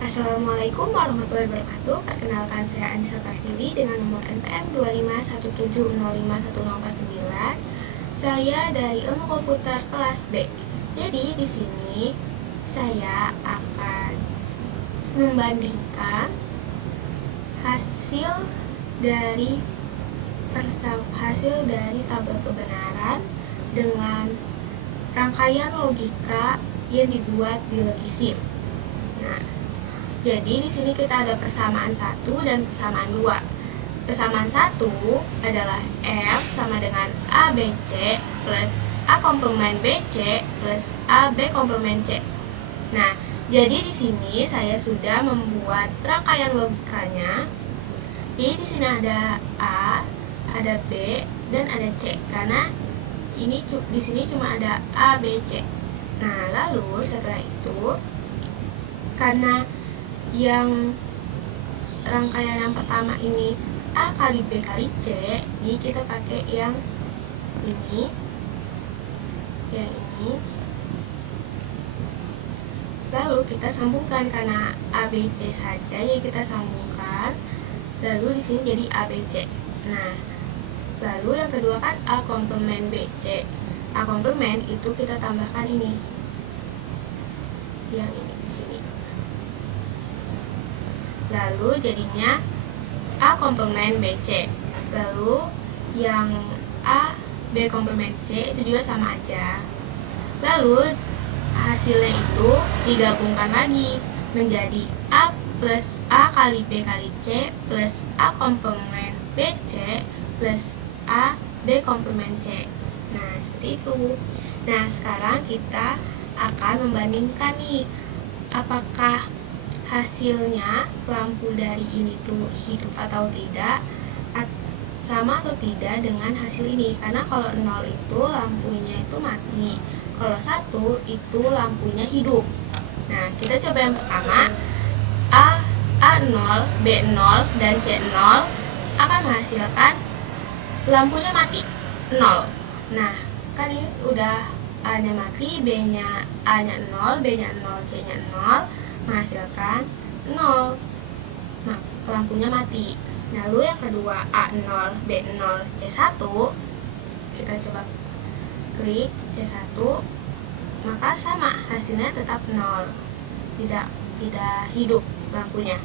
Assalamualaikum warahmatullahi wabarakatuh. Perkenalkan, saya Anissa Kartiwi dengan nomor NPM 251705149. Saya dari Ilmu Komputer kelas B. Jadi di sini saya akan membandingkan hasil dari tabel kebenaran dengan rangkaian logika yang dibuat di Logisim. Nah, jadi di sini kita ada persamaan 1 dan persamaan 2. Persamaan 1 adalah F sama dengan ABC plus A komplement BC plus AB komplement C. Nah, jadi di sini saya sudah membuat rangkaian logikanya. Jadi di sini ada A, ada B, dan ada C. Karena di sini cuma ada A, B, C. Nah, lalu setelah itu, karena yang rangkaian yang pertama ini A kali B kali C, jadi kita pakai yang ini. Lalu kita sambungkan karena A, B, C saja, jadi kita sambungkan. Lalu di sini jadi A, B, C. Nah, lalu yang kedua kan A komplement B, C. A komplement itu kita tambahkan ini. Yang ini di sini. Lalu jadinya A komplement BC. Lalu yang A B komplement C itu juga sama aja. Lalu hasilnya itu digabungkan lagi menjadi A plus A kali B kali C plus A komplement BC plus A B komplement C. Nah, seperti itu. Nah, sekarang kita akan membandingkan nih, apakah hasilnya lampu dari ini tuh hidup atau tidak, sama atau tidak dengan hasil ini. Karena kalau 0 itu lampunya itu mati, kalau 1 itu lampunya hidup. Nah, kita coba yang pertama. A0, B0, dan C0 akan menghasilkan lampunya mati 0. Nah, kan ini udah A-nya mati, B-nya A-nya 0, B-nya 0, C-nya 0, menghasilkan 0. Nah, lampunya mati. Lalu yang kedua, A0, B0, C1, kita coba klik C1, maka sama, hasilnya tetap 0, tidak hidup lampunya.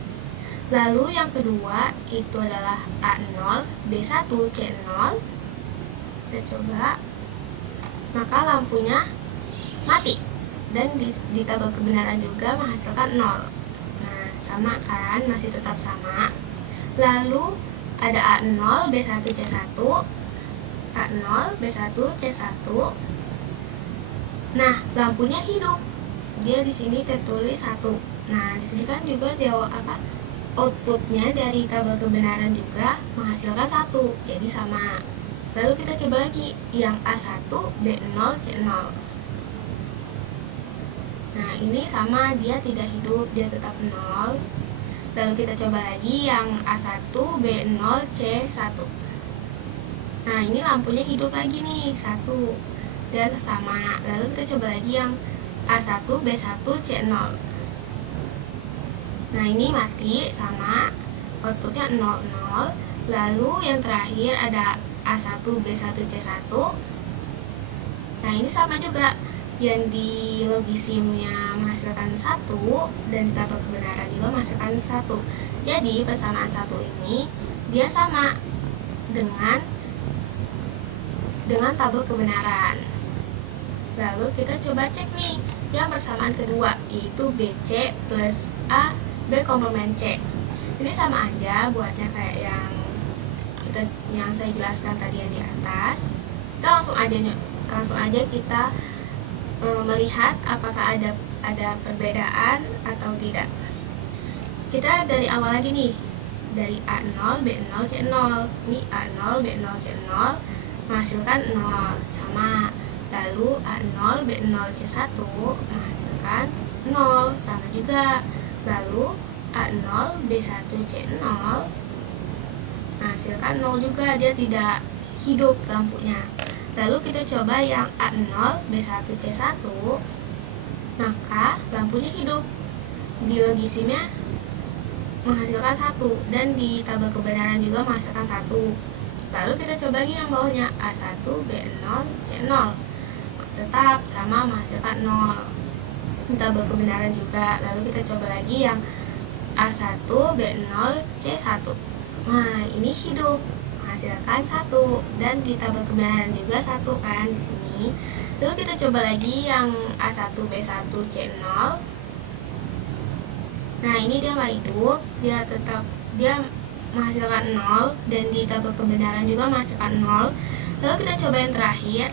Lalu yang kedua itu adalah A0, B1, C0, kita coba, maka lampunya mati dan di tabel kebenaran juga menghasilkan 0. Nah, sama kan, masih tetap sama. Lalu ada A0, B1, C1, A0, B1, C1. Nah, lampunya hidup. Dia di sini tertulis 1. Nah, di sini kan juga outputnya dari tabel kebenaran juga menghasilkan 1. Jadi sama. Lalu kita coba lagi yang A1, B0, C0. Nah, ini sama, dia tidak hidup, dia tetap 0. Lalu kita coba lagi yang A1, B0, C1. Nah, ini lampunya hidup lagi nih, 1. Dan sama. Lalu kita coba lagi yang A1, B1, C0. Nah, ini mati, sama. Outputnya 0, 0. Lalu yang terakhir ada A1, B1, C1. Nah, ini sama juga. Yang di logisimnya menghasilkan 1 dan di tabel kebenaran juga menghasilkan 1. Jadi persamaan 1 ini dia sama dengan tabel kebenaran. Lalu kita coba cek nih yang persamaan kedua, yaitu BC plus A B komplement C. Ini sama aja buatnya kayak yang saya jelaskan tadi yang di atas. Kita langsung aja kita melihat apakah ada perbedaan atau tidak. Kita dari awal lagi nih, dari A0, B0, C0. Ini A0, B0, C0 menghasilkan 0, sama. Lalu A0, B0, C1 menghasilkan 0, sama juga. Lalu A0, B1, C0 menghasilkan 0 juga, dia tidak hidup lampunya. Lalu kita coba yang A0, B1, C1, maka lampunya hidup. di logisimnya menghasilkan 1 dan di tabel kebenaran juga menghasilkan 1. Lalu kita coba lagi yang bawahnya A1, B0, C0, tetap sama menghasilkan 0 di tabel kebenaran juga. Lalu kita coba lagi yang A1, B0, C1. Nah, ini hidup menghasilkan 1 dan di tabel kebenaran juga 1 kan di sini. Lalu kita coba lagi yang A1, B1, C0. Nah, ini dia nggak hidup, dia menghasilkan 0 dan di tabel kebenaran juga menghasilkan 0. Lalu kita coba yang terakhir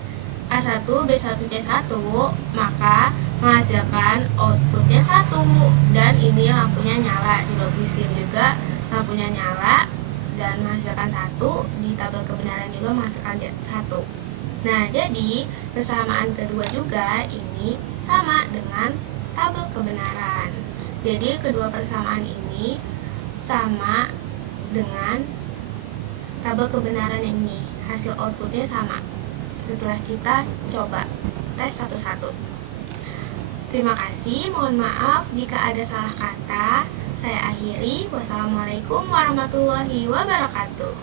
A1, B1, C1, maka menghasilkan outputnya 1 dan ini lampunya nyala. Di logisim juga lampunya nyala dan menghasilkan 1, di tabel kebenaran juga menghasilkan 1. Nah, jadi persamaan kedua juga ini sama dengan tabel kebenaran. Jadi kedua persamaan ini sama dengan tabel kebenaran yang ini. Hasil outputnya sama setelah kita coba tes satu-satu. Terima kasih, mohon maaf jika ada salah kata. Saya akhiri. Wassalamualaikum warahmatullahi wabarakatuh.